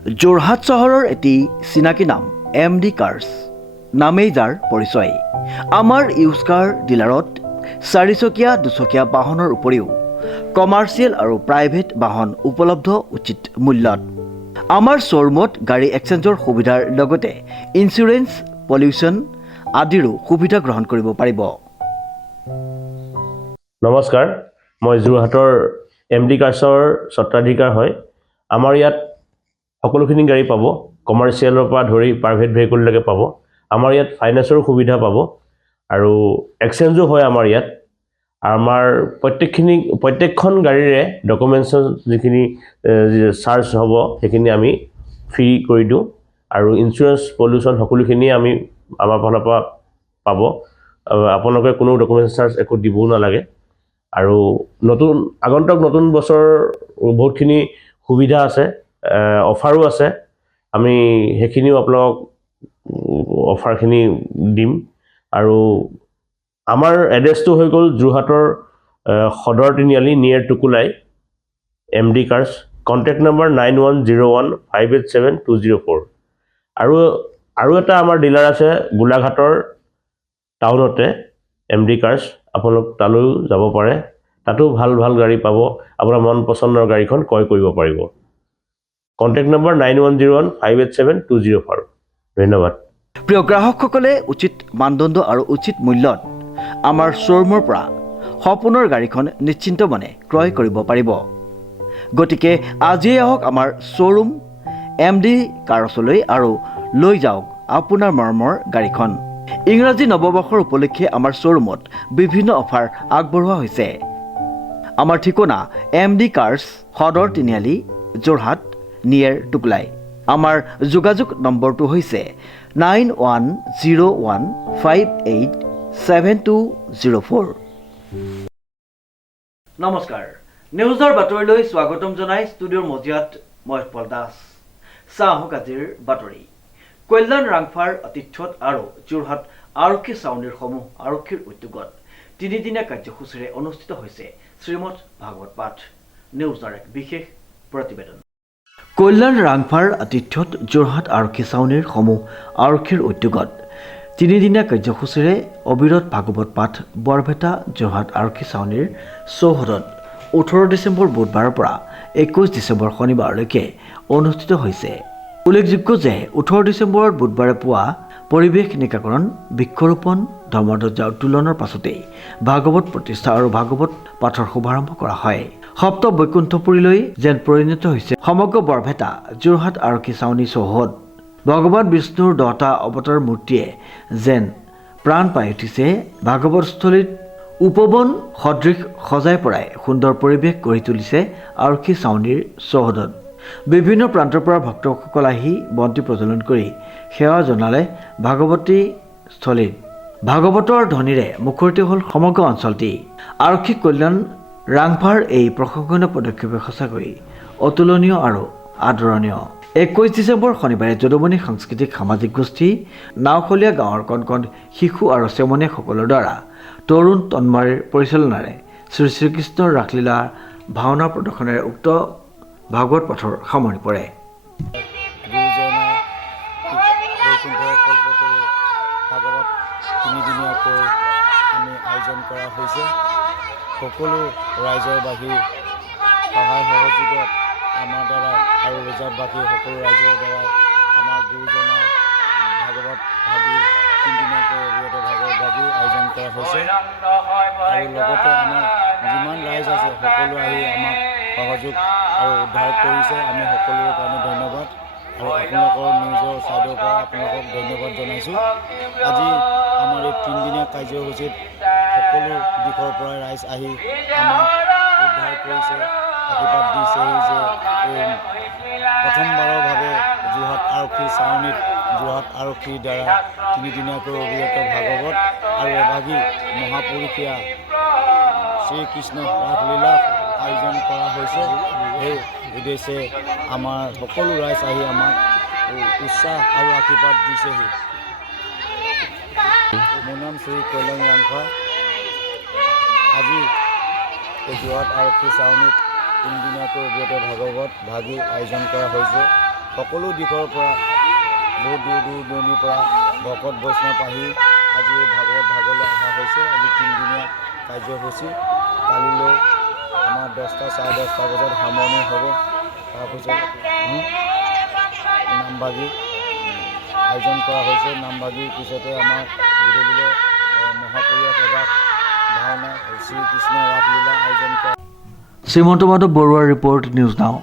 যোৰহাট চহৰৰ এটি চিনাকি নাম MD কাৰ্ছ নামেই যাৰ পৰিচয়। আমাৰ ইউজ কাৰ ডিলাৰত চাৰিচকীয়া দুচকীয়া বাহনৰ উপৰিও কমাৰ্চিয়েল আৰু প্ৰাইভেট বাহন উপলব্ধ উচিত মূল্যত। আমাৰ শ্ব'ৰুমত গাড়ী এক্সচেঞ্জৰ সুবিধাৰ লগতে ইঞ্চুৰেঞ্চ, পলিউশ্যন আদিৰো সুবিধা গ্ৰহণ কৰিব পাৰিব। নমস্কাৰ, মই যোৰহাটৰ MD কাৰ্ছৰ স্বত্বাধিকাৰ হয়। আমাৰ ইয়াত সকলোখিনি গাড়ী পাব, কমাৰ্চিয়েলৰ পৰা ধৰি প্ৰাইভেট ভেহিকুললৈকে পাব। আমাৰ ইয়াত ফাইনেন্সৰো সুবিধা পাব আৰু এক্সচেঞ্জো হয় আমাৰ ইয়াত। আমাৰ প্ৰত্যেকখন গাড়ীৰে ডকুমেণ্টছৰ যিখিনি চাৰ্জ হ'ব সেইখিনি আমি ফ্ৰী কৰি দিওঁ আৰু ইঞ্চুৰেঞ্চ, পলিউশ্যন সকলোখিনি আমি আমাৰ ফালৰ পৰা পাব। আপোনালোকে কোনো ডকুমেণ্টছ চাৰ্জ একো দিবও নালাগে। আৰু আগন্তুক নতুন বছৰ বহুতখিনি সুবিধা আছে, অফাৰো আছে। আমি সেইখিনিও আপোনালোকক অফাৰখিনি দিম। আৰু আমাৰ এড্ৰেছটো হৈ গ'ল যোৰহাটৰ সদৰ তিনিআলি নিয়েৰ টুকুলাই, MD কাৰ্ছ। Contact number 9101587204। আৰু এটা আমাৰ ডিলাৰ আছে গোলাঘাটৰ টাউনতে, MD কাৰ্ছ। আপোনালোক তালৈও যাব পাৰে, তাতো ভাল গাড়ী পাব। আপোনাৰ মন পচন্দৰ গাড়ীখন ক্ৰয় কৰিব পাৰিব। Contact number 9101587204। ধন্যবাদ। প্ৰিয় গ্ৰাহকসকলে উচিত মানদণ্ড আৰু উচিত মূল্যত আমাৰ শ্ব'ৰুমৰ পৰা সপোনৰ গাড়ীখন নিশ্চিন্ত মনে ক্ৰয় কৰিব পাৰিব। গতিকে আজিয়ে আহক আমাৰ শ্ব'ৰুম MD কাৰ্ছলৈ আৰু লৈ যাওক আপোনাৰ মৰমৰ গাড়ীখন। ইংৰাজী নৱবৰ্ষৰ উপলক্ষে আমাৰ শ্ব'ৰুমত বিভিন্ন অফাৰ আগবঢ়োৱা হৈছে। আমাৰ ঠিকনা MD কাৰ্ছ, সদৰ তিনিআলি, যোৰহাট নিয়েৰ টুকুলাই। আমাৰ যোগাযোগ নম্বৰটো হৈছে 9101587204। নমস্কাৰ, নিউজৰ বাতৰিলৈ স্বাগতম জনাই ষ্টুডিঅ'ৰ মজিয়াত মই পল দাস। চাওক আজিৰ বাতৰি। কল্যাণ ৰাংফাৰ আতিথ্যত আৰু যোৰহাট আৰক্ষী ছাউনীৰ সমূহ আৰক্ষীৰ উদ্যোগত তিনিদিনীয়া কাৰ্যসূচীৰে অনুষ্ঠিত হৈছে শ্ৰীমদ ভাগৱত পাঠ। নিউজৰ এক বিশেষ প্ৰতিবেদন। কল্যাণ ৰাংফাৰ আতিথ্যত যোৰহাট আৰক্ষী ছাউনীৰ সমূহ আৰক্ষীৰ উদ্যোগত তিনিদিনীয়া কাৰ্যসূচীৰে অবিৰত ভাগৱত পাঠ বৰপেটা যোৰহাট আৰক্ষী ছাউনীৰ চৌহদত 18 ডিচেম্বৰ বুধবাৰৰ পৰা 21 ডিচেম্বৰ শনিবাৰলৈকে অনুষ্ঠিত হৈছে। উল্লেখযোগ্য যে 18 ডিচেম্বৰত বুধবাৰে পুৱা পৰিৱেশ নিকাকৰণ, বৃক্ষৰোপণ, ধৰ্মধ্বজা উত্তোলনৰ পাছতেই ভাগৱত প্ৰতিষ্ঠা আৰু ভাগৱত পাঠৰ শুভাৰম্ভ কৰা হয়। সপ্ত বৈকুণ্ঠপুৰীলৈ যেন পৰিণত হৈছে সমগ্ৰ বৰপেটা যোৰহাট আৰক্ষী ছাউনী চৌহদ। ভগৱান বিষ্ণুৰ 10টা অৱতাৰ মূৰ্তিয়ে যেন প্ৰাণ পাই উঠিছে ভাগৱতস্থলীত। উপবন সদৃশ সজাই পৰাই সুন্দৰ পৰিৱেশ গঢ়ি তুলিছে আৰক্ষী ছাউনীৰ চৌহদত। বিভিন্ন প্ৰান্তৰ পৰা ভক্তসকল আহি বন্তি প্ৰজ্বলন কৰি সেৱা জনালে ভাগৱতী স্থলীত। ভাগৱতৰ ধ্বনিৰে মুখৰিত হ'ল সমগ্ৰ অঞ্চলটি। আৰক্ষী কল্যাণ ৰাংফাৰ এই প্ৰশংসনীয় পদক্ষেপে সঁচাকৈ অতুলনীয় আৰু আদৰণীয়। 21 ডিচেম্বৰ শনিবাৰে যদুমণি সাংস্কৃতিক সামাজিক গোষ্ঠী নাওখলীয়া গাঁৱৰ কণ কণ শিশু আৰু চেমনীয়াসকলৰ দ্বাৰা তৰুণ তন্ময়ৰ পৰিচালনাৰে শ্ৰীকৃষ্ণৰ ৰাসলীলা ভাওনা প্ৰদৰ্শনেৰে উক্ত ভাগৱত পাঠৰ সামৰণি পৰে। ভাগৱত তিনিদিনীয়াকৈ আমি আয়োজন কৰা হৈছে। সকলো ৰাইজৰবাসীৰ সহায় সহযোগত আমাৰ দ্বাৰা আৰু ৰিজাৰ্ভবাসী সকলো ৰাইজৰ দ্বাৰা আমাৰ গুৰুজনাৰ ভাগৱত ভাগী তিনিদিনীয়াকৈ অবিৰত ভাগৱত ভাগী আয়োজন কৰা হৈছে। আৰু লগতে আমাৰ যিমান ৰাইজ আছে সকলো আহি আমাক সহযোগ আৰু উদ্ধাৰ কৰিছে। আমি সকলোৰে কাৰণে ধন্যবাদ আৰু আপোনালোকৰ নিউজৰ ছাইডৰ পৰা আপোনালোকক ধন্যবাদ জনাইছোঁ। আজি আমাৰ এই তিনিদিনীয়া কাৰ্যসূচীত সকলো দিশৰ পৰা ৰাইজ আহি আমাক উদ্ধাৰ কৰিছে, আশীৰ্বাদ দিছেহি যে প্ৰথমবাৰৰ বাবে যোৰহাট আৰক্ষী ছাউনীত যোৰহাট আৰক্ষীৰ দ্বাৰা তিনিদিনীয়াকৈ অবিৰত ভাগৱত আৰু এভাগী মহাপুৰুষীয়া শ্ৰীকৃষ্ণ ৰাসলীলা আয়োজন কৰা হৈছে। সেই উদ্দেশ্যে আমাৰ সকলো ৰাইজ আহি আমাক উৎসাহ আৰু আশীৰ্বাদ দিছেহি। মোৰ নাম শ্ৰী কল্যাণ ৰাংফা। আজি যোৰহাট আৰক্ষী ছাউনীত তিনিদিনীয়াকৈ অবিৰত ভাগৱত ভাগী আয়োজন কৰা হৈছে। সকলো দিশৰ পৰা বহুত দূৰ দূৰণিৰ পৰা ভকত বৈষ্ণৱ আহি আজি ভাগৱত ভাগলৈ অহা হৈছে। আজি 3দিনীয়া কাৰ্যসূচী। কালিলৈ আমাৰ 10টা চাৰে 10টা বজাত সামৰণি হ'ব। তাৰপিছত নামভাগী আয়োজন কৰা হৈছে। নামভাগীৰ পিছতে আমাৰ গধূলিলৈ মহাপ্ৰয়াস এভাগ ভাওনা শ্ৰীকৃষ্ণ ৰাসলীলা আয়োজন কৰা। শ্ৰীমন্ত মাধৱ বৰুৱাৰ ৰিপৰ্ট, নিউজ নাও।